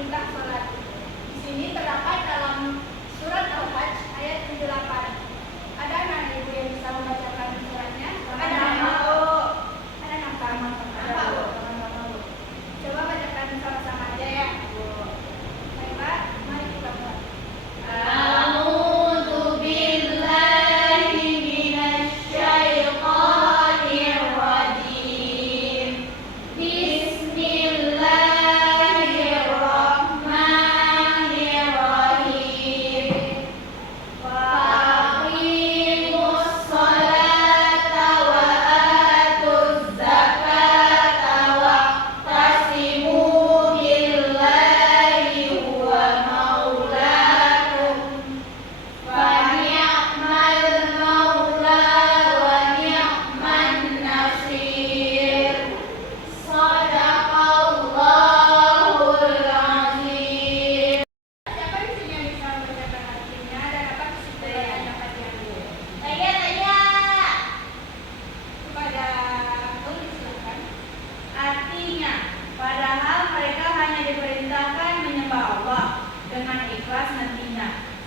perintah sholat. Di sini terdapat dalam surat Al-Hajj ayat 78. Ada anak ibu yang bisa membacakan suratnya? Ada nama. Coba bacakan sama-sama aja ya. Baik Pak, mari kita mulai.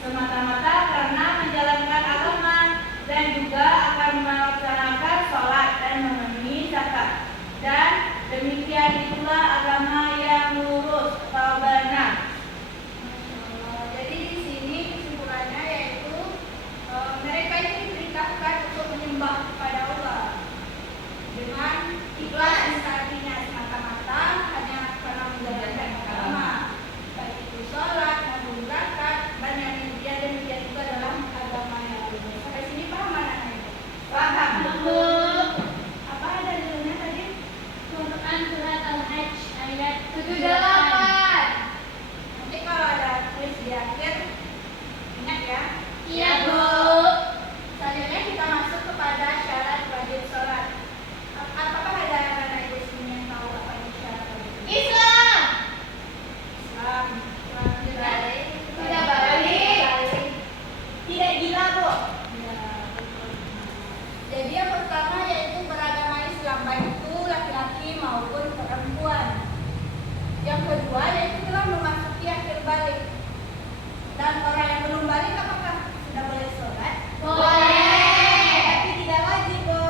Semata-mata karena menjalankan agama dan juga akan melaksanakan sholat dan memenuhi zakat. Dan demikian itulah agama yang lurus atau benar. Jadi di sini kesimpulannya yaitu mereka ini diperintahkan untuk menyembah kepada Allah dengan ikhlas artinya semata-mata hanya karena menjalankan agama, baik itu sholat maupun zakat dan yang demikian juga dalam agama yang lain. Sampai sini paham anak-anak? Paham. Apa ada judulnya tadi? Quran surat Al-Hajj ayat 78. Nanti kalau ada tulis di akhir ingat ya. Iya Bu. Selanjutnya kita masuk kepada syarat wajib sholat. Apakah ada anak ibu sini yang tahu apa itu syarat wajib? Islam. Tidak balik. Tidak gila Bu. Jadi yang pertama yaitu beragama Islam, baik itu laki-laki maupun perempuan. Yang kedua yaitu telah memasuki akhir balik. Dan orang yang belum balik apakah sudah boleh sholat? Boleh. Tapi tidak wajib Bu.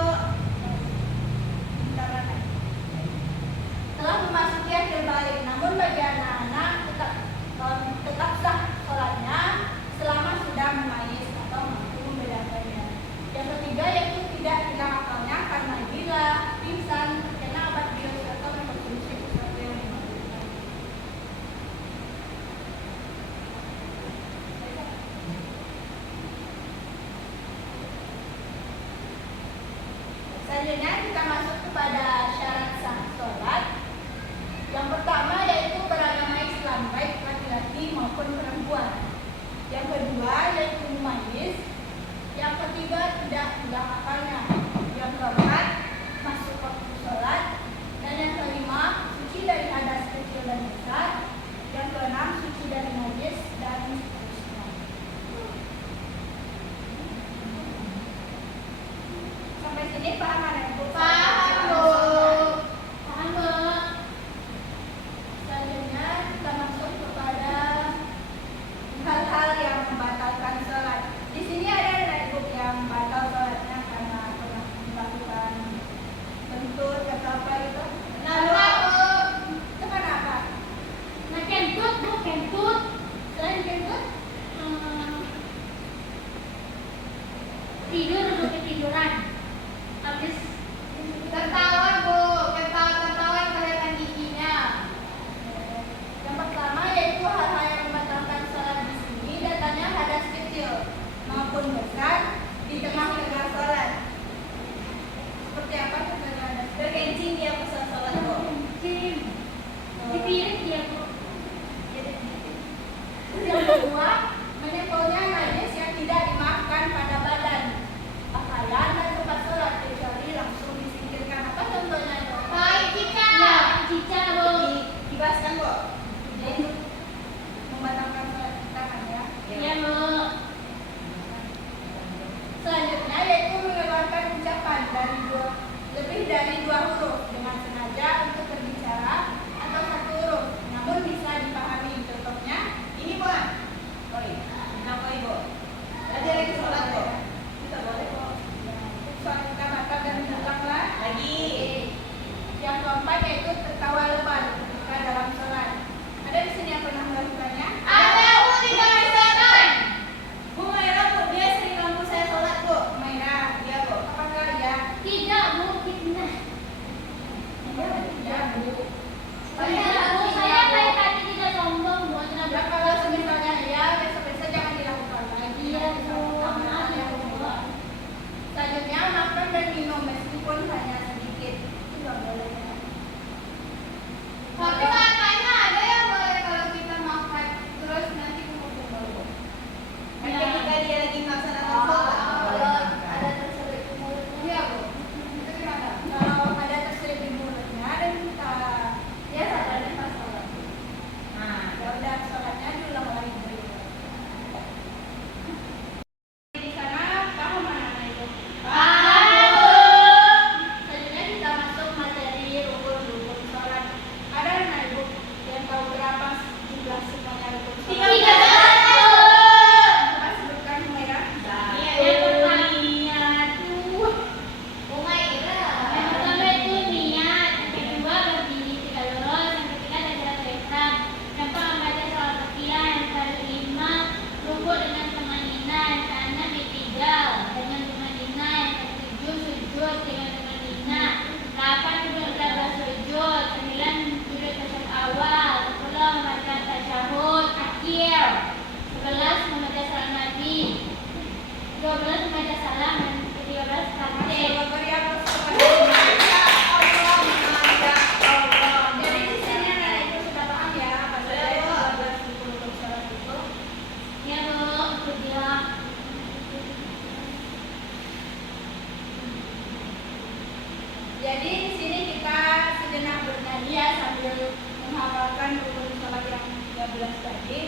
Telah memasuki akhir balik, namun bagi anak-anak tetap sah sholatnya selama sudah memayis atau mampu membedakannya. Yang ketiga yaitu tidak hilang akalnya karena gila, pingsan, terkena obat bius atau mengkonsumsi sesuatu yang memabukkan. Selanjutnya kita masuk kepada syarat sah sholat. Yang pertama yaitu beragama Islam, baik laki-laki maupun perempuan. Yang kedua yaitu mumayyiz. Yang ketiga tidak hilang akalnya. Yang keempat masuk waktu sholat. Dan yang kelima suci dari hadas kecil dan besar. Yang keenam suci dari najis dan seterusnya. Sampai sini paham anak ibu? Paham Bu. Paham Bu. Selanjutnya kita masuk kepada hal-hal yang membatalkan sholat. Di sini ada anak ibu yang batal sholatnya karena pernah melakukan kentut atau apa gitu. Nah, itu kenapa? Nah, kentut Bu, kentut. Selain kentut, tidur atau ketiduran. Habis tertawa Bu, ketawa kelihatan giginya. Yang pertama yaitu hal-hal yang membatalkan sholat di sini datanya hadas kecil maupun besar di tengah-tengah sholat. Seperti apa contohnya hadas? Berkencing dia pasal sholat Bu. Berkencing. Dipirit dia Bu. Yang kedua, menempelnya najis yang tidak dimaafkan pada badan, pakaian dan tempat sholat kecuali langsung disingkirkan. Apa contohnya itu? Cica. Ya, cica Bu. Dibahaskan Bu. Jadi membatalkan sholat kita kan ya? Iya Bu. Selanjutnya yaitu mengeluarkan ucapan lebih dari dua huruf dengan sengaja untuk berbicara atau satu huruf, namun bisa dipahami Tapi katanya ada yang boleh kalau kita makan terus nanti kumpul-kumpul. Kayak ketika dia lagi melaksanakan Oh, sholat. kalau ada terselip di mulutnya. Iya, Bu. Itu gimana? Kalau ada terselip di mulutnya dan kita Ya sadarnya pas sholat. nah ya udah sholatnya diulang lagi dulu. Di sana paham anak-anak itu? Selanjutnya kita masuk materi rukun-rukun sholat. Ada anak ibu yang tahu berapa jumlah semuanya rukun sholat? 13. Coba sebutkan Humairah. Yang pertama Niatu. Umairah. Yang pertama itu niat, yang kedua berdiri tegak lurus, yang ketiga tajam ke ihram, yang keempat membaca salat Fatihah, yang kelima rukuk dengan tumanina, yang keenam i'tidal dengan tumanina, yang ketujuh sujud dengan tumanina, 8 duduk 12 sujud, 9 duduk tasyahud awal, 10 membaca tasyahud akhir, 11 membaca salam Nabi, 12 membaca salam, dan 13 takbir. Jadi di sini anak ibu sudah paham ya apa saja yang 12 rukun sholat itu? Ya Bu, aku bilang. Jadi di sini kita sejenak bernyanyi ya sambil menghafalkan rukun sholat yang 13 tadi.